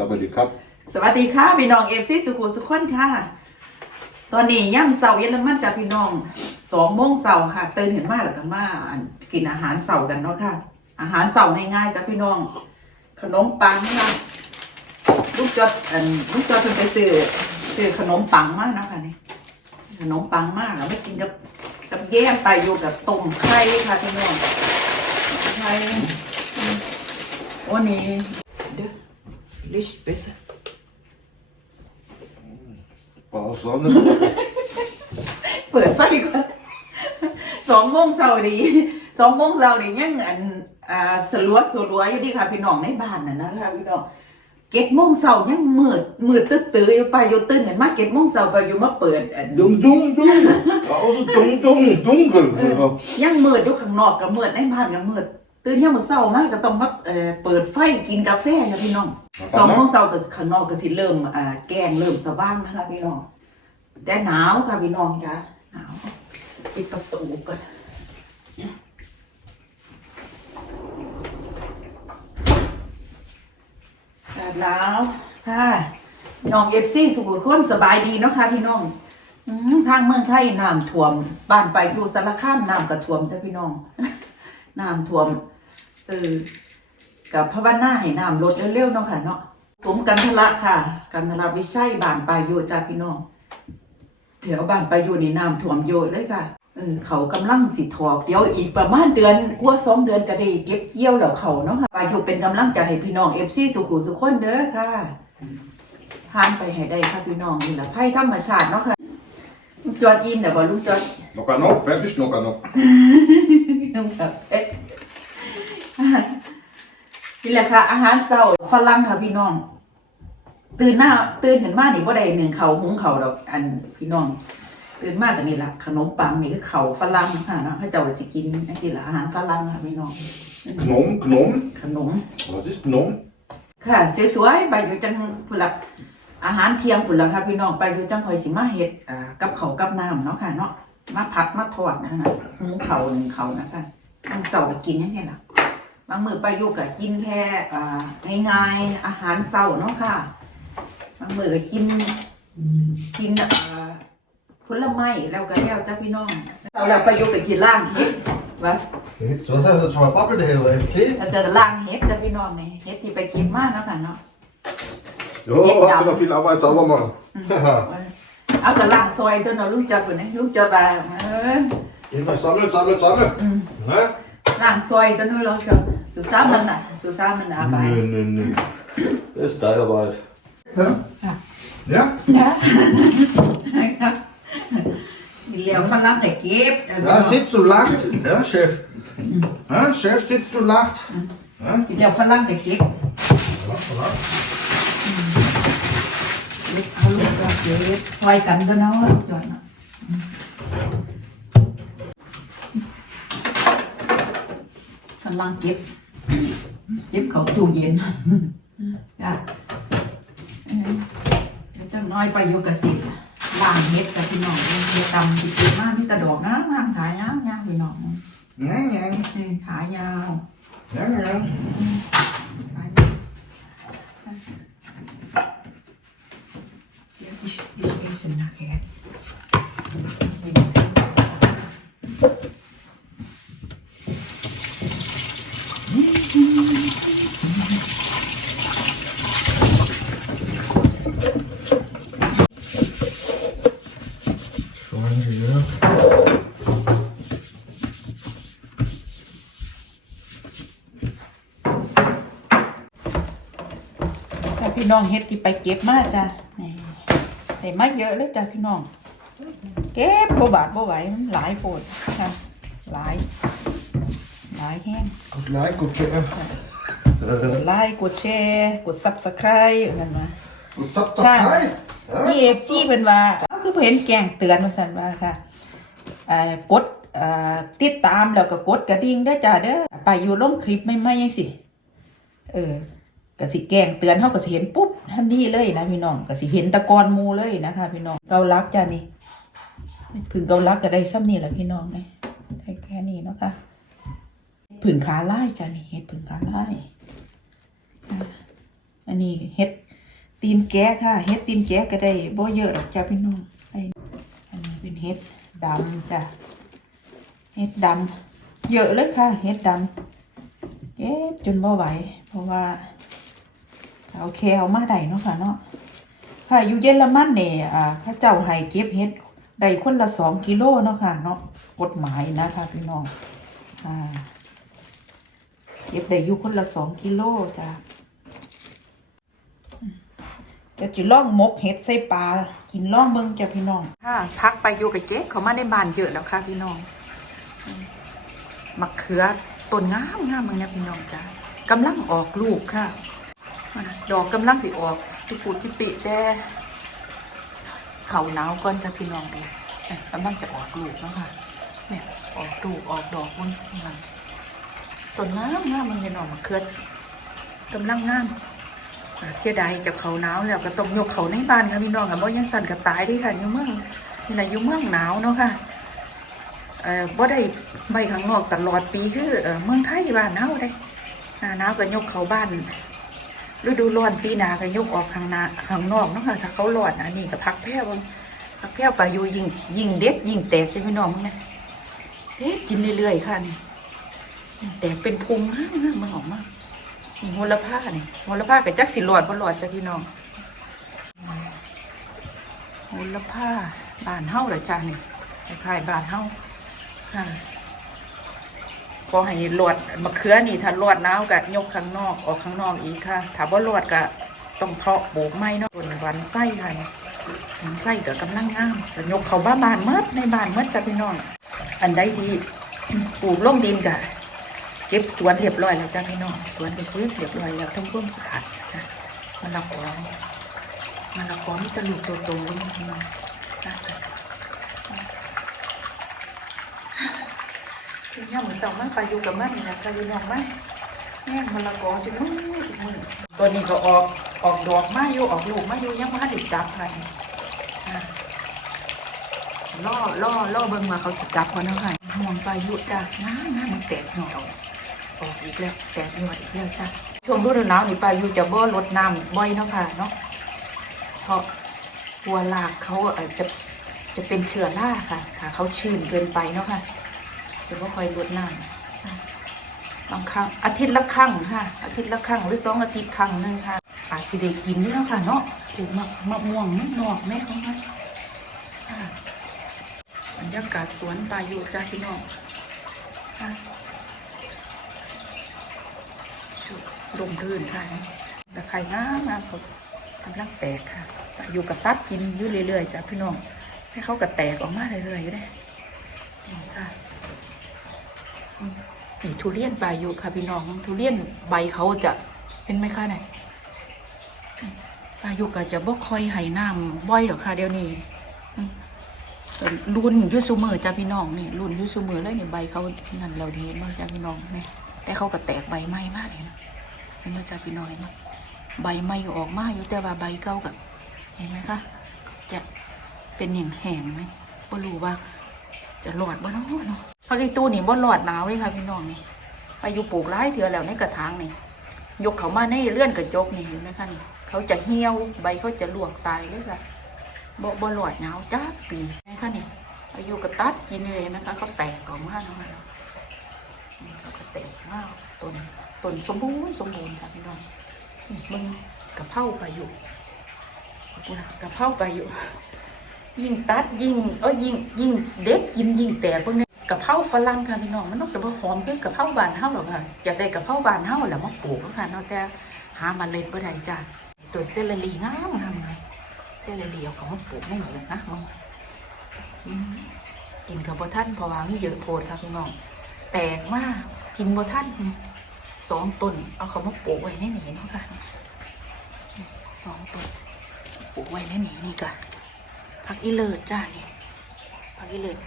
สวัสดีครับ สวัสดีค่ะพี่น้องเอฟซีสุขุสุขคนค่ะ ตอนนี้ย่ำเสาร์เย็นมันจากพี่น้องสองโมงเสาร์ค่ะตื่นเห็นมากแล้วกันมากินอาหารเสาร์กันเนาะค่ะ อาหารเสาร์ง่ายๆจากพี่น้อง ขนมปังค่ะลูกจดอันลูกจอดเพิ่นไปซื้อซื้อขนมปังมากนาะคะนี่ขนมปังมากแล้วไม่กินกับกับแยมไปอยู่กับต้มไข่ค่ะพี่น้องไข่วันนี้เด้อ ลิชไปซะ Bara sånn. เปิดไฟก่อนสองโมงเช้าดีสองโมงเช้าดียังอันอ่าสลัวสลัวอยู่ดีค่ะพี่น้องในบ้านน่ะนะคะพี่น้องเก็ดโมงเช้ายังมืดมืดตื้อตื้ออยู่ไปอยู่ตื่นเห็นมาเก็ดโมงเช้าไปอยู่มาเปิดอัน Dung, dung, dung. Ja, og så dung, dung, dunkel. Ja. ยังมืดอยู่ข้างนอกก็มืดในบ้านก็มืด ตื่นยังมื้อเช้ามาก็ต้องมาเอ่อเปิดไฟกินกาแฟค่ะพี่น้องสองโมงเช้าก็ข้างนอกก็สิเริ่มอ่าแกงเริ่มสว่างนะคะพี่น้อง แต่หนาวค่ะพี่น้องจ้ะหนาวปิดประตูก่อนครับแล้วค่ะน้องเอฟซีสุขุมคนสบายดีเนาะค่ะพี่น้องอืมทางเมืองไทยน้ำท่วม บ้านไปอยู่สารคามน้ำกระท่วมจ้ะพี่น้องน้ำท่วม เออกับพระวันหน้าให้น้ำลดเร็วๆเนาะค่ะเนาะสมกันทละค่ะ กันทละวิชัยบ้านไปอยู่จ้ะพี่น้องแถวบ้านไปอยู่นี่น้ำท่วมโยดเลยค่ะเออเขากำลังสิถอกเดี๋ยวอีกประมาณเดือนกว่าสองเดือนก็ได้เก็บเกี่ยวแล้วเขาเนาะค่ะไปอยู่เป็นกำลังใจให้พี่น้องเอฟซีสุขุมสุขคนเด้อค่ะผ่านไปให้ได้ค่ะพี่น้องนี่แหละไพ่ธรรมชาติเนาะค่ะลูกจอดอิ่มเดี๋ยวบอกลูกจอด Noe nå. Faktisk noe nå. นุ่มแบบเอ๊ะ นี่แหละค่ะ อาหารเช้าฝรั่งค่ะพี่น้อง ตื่นหน้า ตื่นเห็นมานี่บ่ได้หนึ่งเขาวหุงเขาวดอกอันพี่น้อง ตื่นมากกันนี่ละขนมปังนี่คือเขาวฝรั่งค่ะเนาะเขาเจ้าก็จะกินอันนี้ละอาหารฝรั่งค่ะพี่น้อง Knom, knom. ขนม Wat is knom? ค่ะ สวยๆ ไปอยู่จังพุ่นละอาหารเที่ยงพุ่นละค่ะพี่น้องไปอยู่จังคอยสิมาเฮ็ดอ่ากับเขาวกับน้ำเนาะค่ะเนาะมาผัดมาทอดนะนะหุงเขาวหนึ่งเขาวนะคะบางเสาร์ก็กินอยังไงล่ะ บางมื้อไปอยู่ก็กินแค่อ่าง่ายๆอาหารเช้าเนาะค่ะ บางมื้อก็กินกินอ่าผลไม้แล้วก็แล้วจ้าพี่น้องเราแล้วไปอยู่ก็กินล่างเฮ็ดว่า Så was heißt das schon mal Pappe der Hero FC? เราจะล่างเฮ็ดจ้าพี่น้องนี่เฮ็ดที่ไปกินมาเนาะค่ะเนาะ Jo, hast du noch viel Arbeit sauber machen. Haha. เอาแต่ล่างซอยตัวเนาะลูกจอดคนนี้ลูกจอดว่าเออ Jedenfalls sammeln, sammeln, sammeln. Ne? ล่างซอยตัวนู้นลูกจอด สุสามันน่ะสุสามันอาไป Nö, nö, nö. Das ist deine Arbeit. Ja. Ja? นี่เหลียวฝรั่งแต่เก็บ Da sitzt und lacht. Ja, Chef. Ja, Chef sitzt und lacht. Ja? นี่เหลียวฝรั่ะฝรั่งเก็บ เก็บเขาตู้เย็นจ้ะเออเดี๋ยวเจ้าน้อยไปอยู่กับสิล่างเฮ็ดกับพี่น้องเฮ็ดตำติดๆมากมีแตะดอกนะงามขายยาวๆพี่น้อง Ja, ja. เออขายาว Ja, ja. ขายเดี๋ยว ich ich esse nachher Schauen Sie hier. จ้า พี่น้องเฮ็ดที่ไปเก็บมาจ้ะนี่ไมาเยอะเลยจ้ะพี่น้อง เก็บบ่บาดบ่ไหวมันหลายโพดค่ะหลาย หลายแห้ง Gut like, gut check. กด ไลค์กดแชร์กด subscribe ว่าซั่นว่า Gut zap, zap, Ja. hi. นี่ Ja? FC เพิ่นว่าเอ้าคือบ่เห็นแกงเตือนว่าซั่นว่าค่ะเอ่อกดเอ่อติดตามแล้วก็กดกระดิ่งเด้อจ้าเด้อไปอยู่ลงคลิปใหม่ๆจังซี่เออก็สิแกล้งเตือนเขาก็สิเห็นปุ๊บทันทีเลยนะพี่น้องก็สิเห็นตะกอนหมูเลยนะคะพี่น้องเกาลักจ้านี่ผึ่งเกาลักก็ได้ซ้ำนี่แหละพี่น้องนี่ได้แค่นี้เนาะค่ะผึ่งขาไล่จ้านี่เห็ดผึ่งขาไล่ อันนี้เห็ดตีนแกะค่ะ เฮ็ดตีนแกะก็ได้บ่เยอะหรอกจ้าพี่น้องไออันนี้เป็นเฮ็ดดำจ้ะ เฮ็ดดำเยอะเลยค่ะ เฮ็ดดำเก็บจนบ่ไหว เพราะว่าเอาแคเอามาได้เนาะค่ะเนาะ ค่ะอยู่เยอรมันเนี่ยอ่าพระเจ้าให้เก็บเฮ็ดได้คนละสองกิโลเนาะค่ะเนาะ กฎหมายนะคะพี่น้อง อ่า เก็บได้อยู่คนละสองกิโลจ้ะ จะจุล่องมกเห็ดใส่ปลากินล่องเบิ่งจ้ะพี่น้องค่ะพักไปอยู่กับเจ๊เขามาในบ้านเยอะแล้วค่ะพี่น้องมะเขือต้นงามงามมึงเนี่ยพี่น้องจ้ะกำลังออกลูกค่ะดอกกำลังสิออกตุปูจิปิแต่เขาหนาวก่อนจ้ะพี่น้องดูเนี่ยกำลังจะออกลูกแล้วค่ะเนี่ยออกลูกออกดอกบนมันต้นงามงามมึงเนี่ยน้องมะเขือกำลังงาม เสียดายกับเขาหนาวแล้วก็ต้องยกเขาในบ้านค่ะพี่น้องค่ะบ่ยังสั่นก็ตายเดิค่ะอยู่เมืองนี่แหละอยู่เมืองหนาวเนาะค่ะเอ่อบ่ได้ใบข้างนอกตลอดปีคือเอ่อเมืองไทยบ้านเฮาได้หน้าหนาวก็ยกเขาบ้านฤดูร้อนปีหนาก็ยกออกข้างนาข้างนอกเนาะค่ะถ้าเขาร้อนอันนี้ก็พักแพ้วพักแพ้วไปอยู่ยิ่งยิ่งเด็ดยิ่งแตกจ้ะพี่น้องมึงนะเด็ดกินเรื่อยๆค่ะนี่แตกเป็นพุงห้างๆมันออกมาก นี่โหระพานี่โหระพากับจักสิหลอดบ่หลอดจ้ะพี่น้องโหระพาบานเฮาเหรอจ้านี่คล้ายบานเฮาค่ะพอให้หลอดมะเขือนี่ถ้าหลอดหนาวก็ยกข้างนอกออกข้างนอกอีกค่ะถ้าบ่หลอดก็ต้องเพาะปลูกไม้เนาะต้นหวันไส้ค่ะนี่หวันไส้ก็กำลังงามก็ยกเขาบ้านบานเมดในบ้านเมดจ้ะพี่น้องอันใดที่ปลูกลงดินก็ เก็บสวนเรียบร้อยแล้วจ้าพี่น้องสวนก็เก็บเรียบร้อยแล้วทั้งร่วมสะอาดนะมันละกอมันละกอมีตะลุกโตๆเลยพี่น้องนะพี่น้องมือสองมันไปอยู่กับมันนี่นะค่ะพี่น้องมันแม่มันละกอจุดมือจุดมือตัวนี้ก็ออกออกดอกมาอยู่ออกลูกมาอยู่ยังมาดิจับใครนะล่อล่อล่อเบิ่งมาเขาจะจับเขาเนาะค่ะห่วงไปยู่จ้าน้าน้ามันแตกหน่อย ออกอีกแล้วแตกหนวดอีกแล้วจ้ะช่วงฤดูหนาวนี่ปลาอยู่จะบ่ลดน้ำบ่อยเนาะค่ะเนาะเพราะหัวลากเขาอ่อจะจะเป็นเชื้อราค่ะค่ะเขาชื้นเกินไปเนาะค่ะจะบ่ค่อยลดน้ำค่ะบางครั้งอาทิตย์ละครั้งค่ะ อาทิตย์ละครั้งหรือสองอาทิตย์ครั้งหนึงค่ะอาจสิได้กินนี่เนาะค่ะเนาะปลูกมะมะม่วงนอกแม่ของมันะบรรยากาศสวนปลาอยู่จ้าพี่น้องค่ะ ลมรื่นค่ะแต่ไข่งามามเขากำลังแตกค่ะ อยู่กับตัดกินอยู่เรื่อยๆจ้ะพี่น้อง ให้เขากระแตกออกมาเรื่อยๆอยู่ได้ค่ะนี่ทุเรียนปลาอยู่ค่ะพี่น้อง ทุเรียนใบเขาจะเป็นไหมคะเนี่ยปลาอยู่ก็จะบ่ค่อยให้น้ำบ่อยหรอกค่ะเดี๋ยวนี้รุ่นยุซูเมือจ้ะพี่น้องนี่รุ่นยุซูเมือเลยนี่ใบเขานั่นเราดีมากจ้ะพี่น้องนี่ แต่เขาก็แตกใบไม้มากเลยนะเห็นไหมจ๊ะพี่น้อยมั้ยใบไม้ออกมาอยู่แต่ว่าใบเก่ากับเห็นไหมคะจะเป็นอย่างแห้งไหมบ่รู้ว่า จะหลอดบ่เนาะเนาะพักอีตู้นี่บ่หลอดหนาวเลยค่ะพี่น้องนี่อายุปลูกหลายเถื่อแล้วในกระถางนี่ยกเขามาในเลื่อนกระจกนี่เห็นไหมคะนี่เขาจะเหี่ยวใบเขาจะลวกตายเลยค่ะบ่บ่หลอดหนาวจ้าปีไหมคะนี่อายุกระตัดกินเลยนะคะเขาแตกออกมาเนาะนี่เขา มากต้นต้นสมบูรณ์สมบูรณ์ค่ะพี่น้องมึงกระเพราไปอยู่กูนะกระเพราไปอยู่ ยิ่งตัดยิ่งเออยิ่งยิ่งเด็ดกินยิ่งแตกพวกนี้กระเพราฝรั่งค่ะพี่น้องมันต้อกระเพราหอมคือกระเพราบานเฮาหรอกค่ะอยากได้กระเพราบานเฮาแหละมาปลูกค่ะเนาะแต่หามาเลยบ่ได้จ้าตัวเซเลรีงามงามเลยเซเลรีเอาของมาปลูกไม่เหมือนนะมึงกินกับบ่ท่านพราะว่ามันเยอะโพดค่ะพี่น้องแตกมาก กินบ่ท่านสองต้นเอาเขามาปลูกไว้ในนี้เนาะค่ะสองต้นปลูกไว้ในนี้นี่ก็ผักอีเลิศจ้านี่ผักอีเลิศ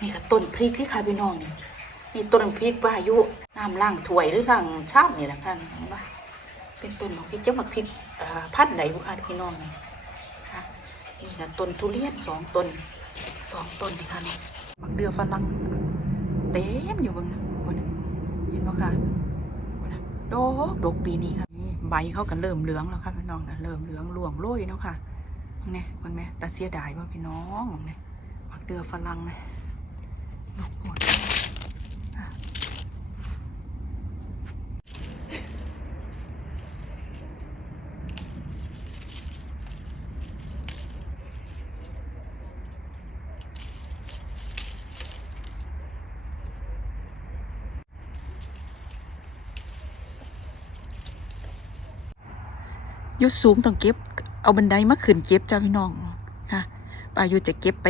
นี่ก็ต้นพริกที่ค่ะพี่น้องนี่นี่ต้นพริกว่าอายุน้ำล่างถ้วยหรือล่างชามนี่แหละค่ะเห็นปะเป็นต้นของพริกเจ้ามาพริกพันไหนบุค่ะพี่น้องนี่ค่ะนี่ก็ต้นทุเรียนสองต้นสองต้นนี่ค่ะนี่บักเดือฝรั่งเต็มอยู่บางนะ บ่ค่ะดอกดกปีนี้ค่ะใบเขาก็เริ่มเหลืองแล้วครับพี่น้องนะเริ่มเหลืองหลวงโรยเนาะค่ะเนี่ยมันไหมตาเสียดายว่าพี่น้องเนี่ยผักเดือฝรั่งนะดกหมด ยศสูงต้องเก็บ เอาบันไดมาขึ้นเก็บจ้าพี่น้องค่ะป้ายุจะเก็บไป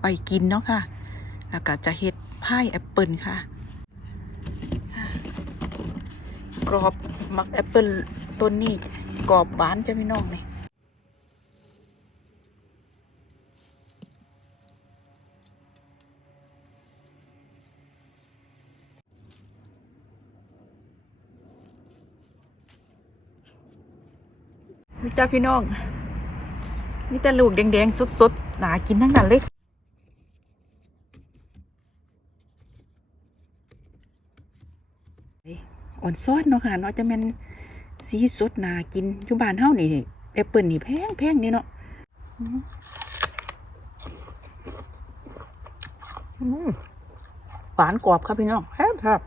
ไปกินเนาะค่ะ แล้วก็จะเฮ็ดพายแอปเปิลค่ะ กรอบมักแอปเปิลต้นนี้กรอบหวานจ้าพี่น้องนี่ จ้าพี่น้องมีแต่ลูกแดงๆสดๆหนากินทั้งนั้นเลยอ่อนซ้อนเนาะค่ะเนาะจะเป็นสีสดนากินอยู่บ้านเฮานี่แอปเปิลนี่แพงแพงนี่เนาะอืมหวานกรอบครับพี่น้องแซ่บครับ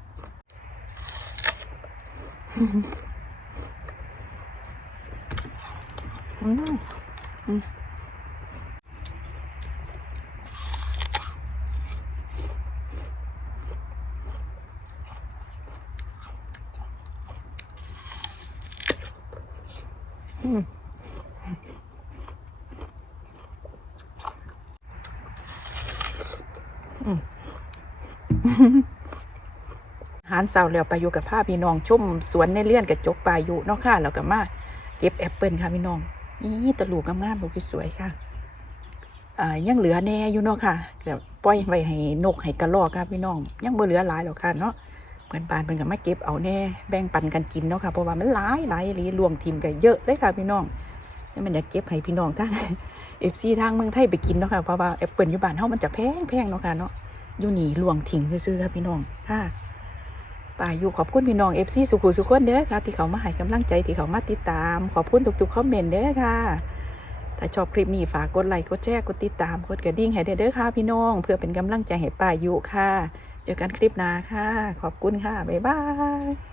อืมอืมหารเสาร์แล้วไปอยู่กับผ้าพี่น้องชุ่มสวนในเลื่อนกับจกปลาอยู่นาะค่ะแล้วก็มา เก็บแอปเปิลค่ะพี่น้อง นี่ตะลูกงามๆลูกสวยค่ะอ่ายังเหลือแน่อยู่เนาะค่ะเดี๋ยวปล่อยไว้ให้นกให้กระรอกค่ะพี่น้อง ยังบ่เหลือหลายหรอกค่ะเนาะเพื่อนปานเพิ่นก็มาเก็บเอาแน่แบ่งปันกันกินเนาะค่ะเพราะว่ามันหลายหลายลีรวมทีมกันเยอะเลยค่ะพี่น้องนี่มันอยากเก็บให้พี่น้องทั้งเอฟซีทางเมืองไทยไปกินเนาะค่ะเพราะว่าแอปเปิลอยู่บ้านเฮามันจะแพงแพงเนาะค่ะเนาะอยู่หนี่ลวงทิ้งซื่อๆค่ะพี่น้องค่ะ ป่าอยู่ขอบคุณพี่น้องเอฟซีสุขุสุขคนเด้อค่ะ ที่เขามาให้กำลังใจที่เขามาติดตาม ขอบคุณทุกๆคอมเมนต์เด้อค่ะถ้าชอบคลิปนี้ฝากกดไลค์กดแชร์กดติดตามกดกระดิ่งให้เด้อค่ะพี่น้อง เพื่อเป็นกำลังใจให้ป้าอยู่ค่ะ เจอกันคลิปหน้าค่ะ ขอบคุณค่ะบ๊ายบาย